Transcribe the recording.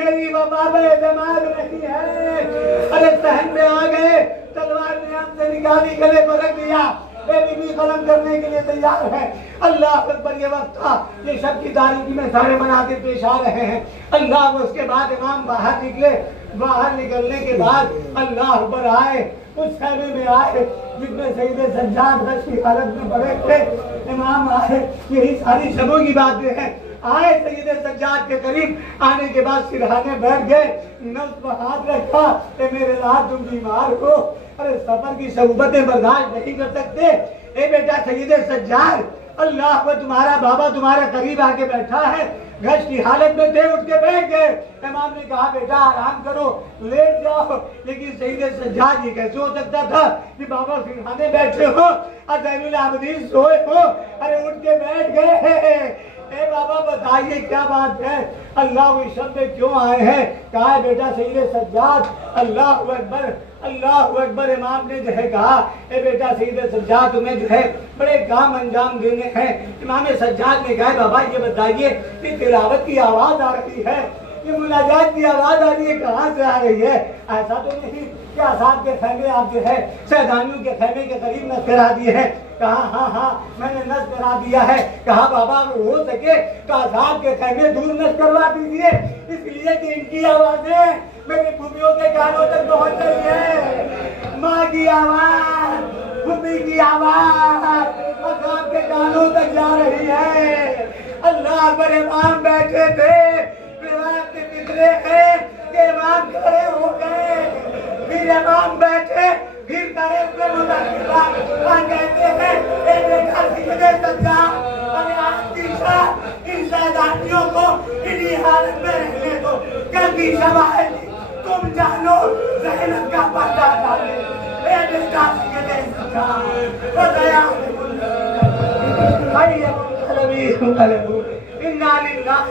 میری وفا پہ دماغ نہیں ہے. ارے صحن میں آ گئے, تلوار نے ہم سے نکالی, گلے پر رکھ دیا, بی بی قلم کرنے کے لیے تیار ہے. اللہ اکبر. یہ وقت تھا, یہ شب کی تاریکی میں سارے مناظر پیش آ رہے ہیں. اللہ. اس کے بعد امام باہر نکلے. باہر نکلنے کے بعد اللہ اکبر آئے, اس خیمے میں آئے جس میں سید سجاد رش کی حالت میں پڑے تھے. امام آئے, یہی ساری شبوں کی باتیں ہیں. آئے سید سجاد کے قریب آنے کے بعد سرہانے بیٹھ گئے, نبض پر ہاتھ رکھا کہ میرے رات تم بیمار ہو, ارے سفر کی صعوبتیں برداشت نہیں کر سکتے. اے بیٹا سید سجاد, اللہ کو تمہارا بابا تمہارے قریب آ کے بیٹھا ہے. گھش کی حالت میں تھے, اٹھ کے بیٹھ گئے. امام نے کہا بیٹا آرام کرو, لیٹ جاؤ. لیکن سید سجاد یہ کیسے ہو سکتا تھا کہ بابا سرہانے بیٹھے ہو اور زین العابدین سوئے ہو. ارے اٹھ کے بیٹھ گئے. اے بابا بتائیے کیا بات ہے, اللہ اس شب میں کیوں آئے ہیں؟ کہا بیٹا سید سجاد. اللہ اکبر, اللہ اکبر. امام نے جو ہے کہا اے بیٹا سید سجاد تمہیں جو ہے بڑے کام انجام دینے ہیں. امام سجاد نے کہا بابا یہ بتائیے کہ تلاوت کی آواز آ رہی ہے, یہ مناجات کی آواز آ رہی ہے, کہاں سے آ رہی ہے؟ ایسا تو نہیں کہ اصحاب کے خیمے آپ جو ہے سیدانیوں کے خیمے کے قریب نصب کرا دیے ہیں. کہا ہاں ہاں میں نے نصب کرا دیا ہے. کہا بابا اگر ہو سکے تو اصحاب کے خیمے دور نصب کروا دیجیے, اس لیے کہ ان کی آوازیں میری پھوپھیوں کے کانوں تک پہنچ رہی ہے. ماں کی آواز, پھوپھی کی آواز اصحاب کے کانوں تک جا رہی ہے. اللہ اکبر. امام بیٹھے تھے, روایت کے فکرے ہیں کہ امام کھڑے ہو گئے, پھر امام بیٹھے, پھر کھڑے ہوئے متعلقہ کہتے ہیں اے بیٹا سید سجاد, ارے آج کی شب ان سیدانیوں کو انہی حالت میں رہنے دو. کل کی شب آئے گی, تم جانو زینب کا پردہ ڈالے. اے بیٹا سید سجاد فضیان اللہ حیم القلبی انقلبو انا للہ